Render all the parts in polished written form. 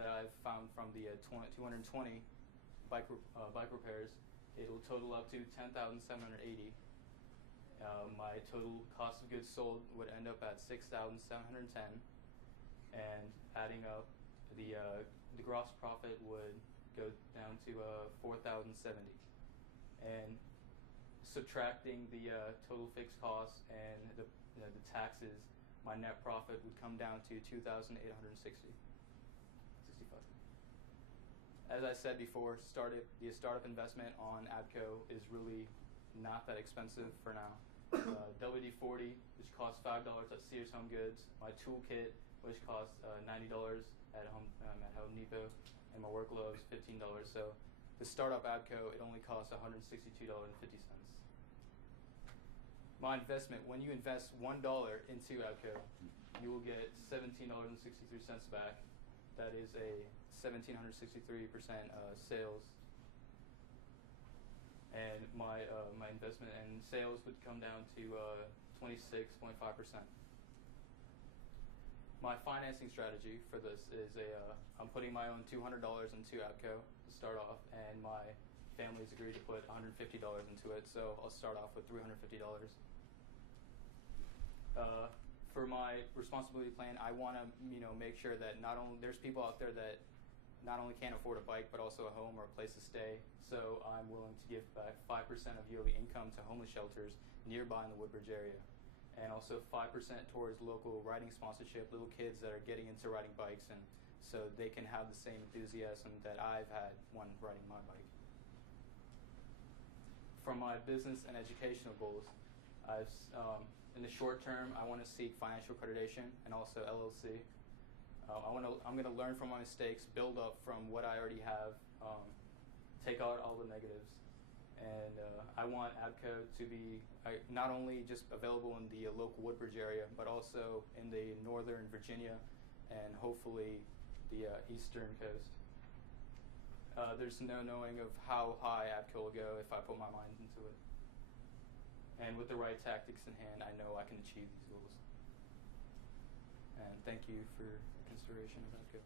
that I've found from the 220 bike repairs, it'll total up to 10,780. My total cost of goods sold would end up at 6,710, and adding up the gross profit would go down to 4,070, and subtracting the total fixed costs and the taxes, my net profit would come down to 2,865. As I said before, the startup investment on Abco is really not that expensive for now. WD-40, which costs $5 at Sears Home Goods, my toolkit, which costs $90 at Home Depot, and my work gloves, $15. So the startup Abco, it only costs $162.50. My investment, when you invest $1 into Abco, you will get $17.63 back. That is a 1,763% sales. And my investment in sales would come down to 26.5%. My financing strategy for this is I'm putting my own $200 into Abco to start off, and my family's agreed to put $150 into it, so I'll start off with $350. For my responsibility plan, I want to make sure that not only there's people out there that not only can't afford a bike but also a home or a place to stay. So I'm willing to give back 5% of yearly income to homeless shelters nearby in the Woodbridge area, and also 5% towards local riding sponsorship, little kids that are getting into riding bikes, and so they can have the same enthusiasm that I've had when riding my bike. For my business and educational goals, in the short term, I want to seek financial accreditation and also LLC. I'm going to learn from my mistakes, build up from what I already have, take out all the negatives, and I want Abco to be not only just available in the local Woodbridge area, but also in the northern Virginia and hopefully the eastern coast. There's no knowing of how high Abco will go if I put my mind into it. And with the right tactics in hand, I know I can achieve these goals. And thank you for the consideration of Abco.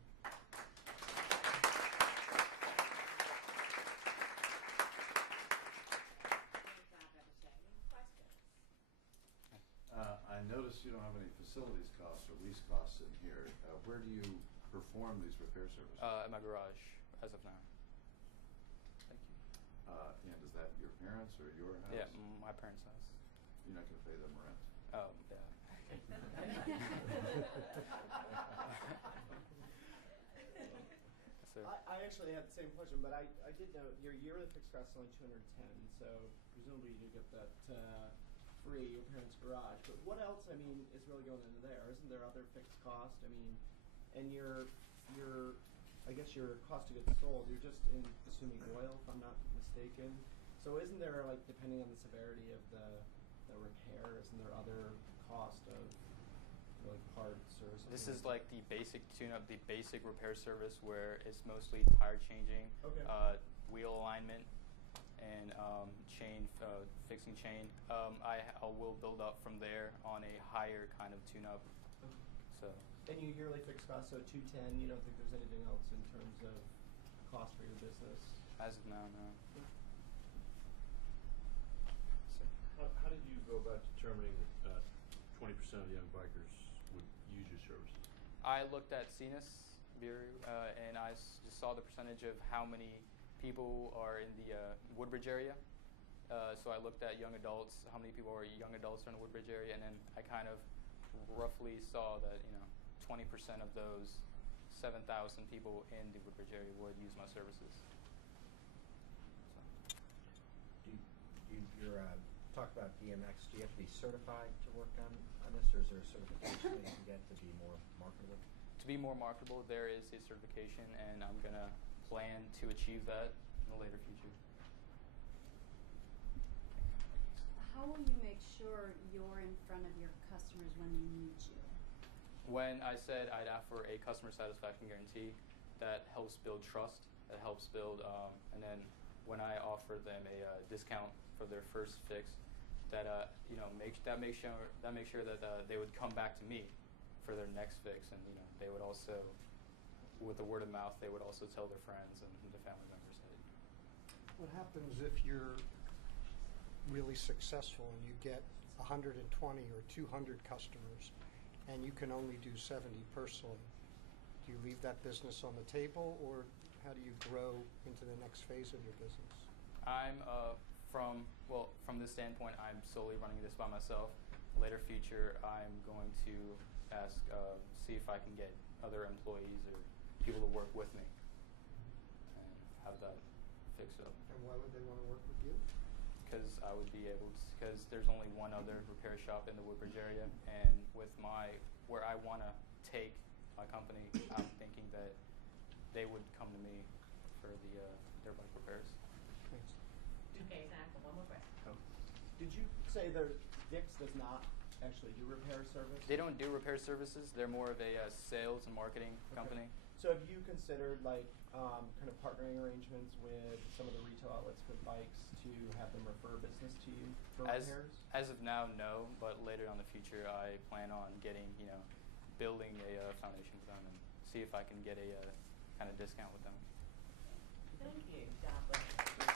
I noticed you don't have any facilities costs or lease costs in here. Where do you perform these repair services? At my garage, as of now. Thank you. And is that your parents' or your house? Yeah, my parents' house. You're not going to pay them rent? Oh, yeah. I actually had the same question, but I did know your yearly fixed cost is only $210, so presumably you do get that free, your parents' garage. But what else, I mean, is really going into there? Isn't there other fixed cost? I mean, and your I guess your cost of goods sold, you're just assuming oil, if I'm not mistaken. So isn't there, like, depending on the severity of the repair, isn't there other cost of like parts or something? This is like the basic tune-up, the basic repair service where it's mostly tire changing, okay. Wheel alignment, and fixing chain. I will build up from there on a higher kind of tune-up. Okay. So. And your yearly fixed cost, so 210. You don't think there's anything else in terms of cost for your business? As of now, no. Yeah. How did you go about determining 20% of young bikers would use your services? I looked at CNIS Bureau, and I just saw the percentage of how many people are in the Woodbridge area. So I looked at young adults, how many people are young adults are in the Woodbridge area, and then I kind of roughly saw that 20% of those 7,000 people in the Woodbridge area would use my services. So. You're talk about BMX. Do you have to be certified to work on this, or is there a certification that you can get to be more marketable? To be more marketable, there is a certification, and I'm going to plan to achieve that in the later future. How will you make sure you're in front of your customers when they need you? When I said I'd offer a customer satisfaction guarantee, that helps build trust, that helps build, and then when I offer them a discount for their first fix, that make sure that they would come back to me for their next fix, and they would also with the word of mouth, they would also tell their friends and the family members. What happens if you're really successful and you get 120 or 200 customers and you can only do 70 personally? Do you leave that business on the table, or how do you grow into the next phase of your business? I'm from this standpoint, I'm solely running this by myself. Later future, I'm going to see if I can get other employees or people to work with me and have that fixed up. And why would they want to work with you? Because I would be able to, because there's only one other repair shop in the Woodbridge area, and with where I want to take my company, I'm thinking that they would come to me for their bike repairs. Thanks. Okay, Zach, one more question. Did you say that Dick's does not actually do repair service? They don't do repair services. They're more of a sales and marketing company. So have you considered kind of partnering arrangements with some of the retail outlets for bikes to have them refer business to you for repairs? As of now, no. But later on in the future, I plan on building a foundation with them and see if I can get a kind of discount with them. Thank you. God bless you.